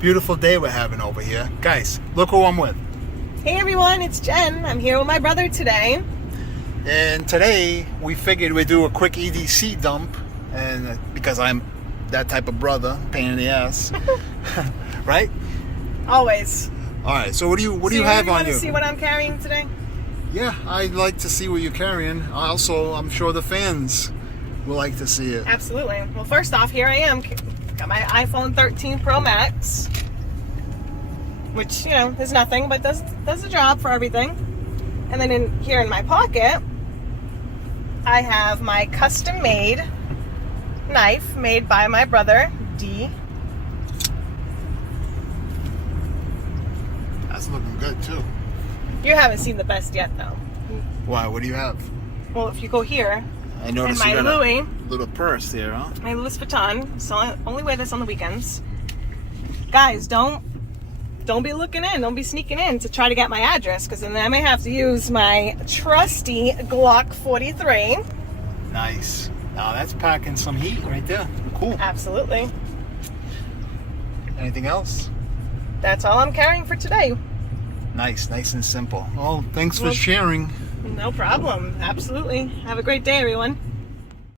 Beautiful day we're having over here. Guys, look who I'm with. Hey everyone, it's Jen. I'm here with my brother today. And today we figured we'd do a quick EDC dump, and because I'm that type of brother, pain in the ass, right? Always. All right. So what do you have on you? Want to see what I'm carrying today? Yeah, I'd like to see what you're carrying. Also, I'm sure the fans will like to see it. Absolutely. Well, first off, here I am. Got my iPhone 13 Pro Max, which, you know, is nothing, but does the job for everything. And then here in my pocket, I have my custom-made knife made by my brother, D. That's looking good, too. You haven't seen the best yet, though. Why? What do you have? Well, if you go here, I noticed and you my got Louis, a little purse there, huh? my Louis Vuitton, so I only wear this on the weekends. Guys, don't be looking in, don't be sneaking in to try to get my address, because then I may have to use my trusty Glock 43. Nice. Now that's packing some heat right there. Cool. Absolutely. Anything else? That's all I'm carrying for today. Nice and simple. Well, thanks for sharing. No problem. Absolutely. Have a great day, everyone.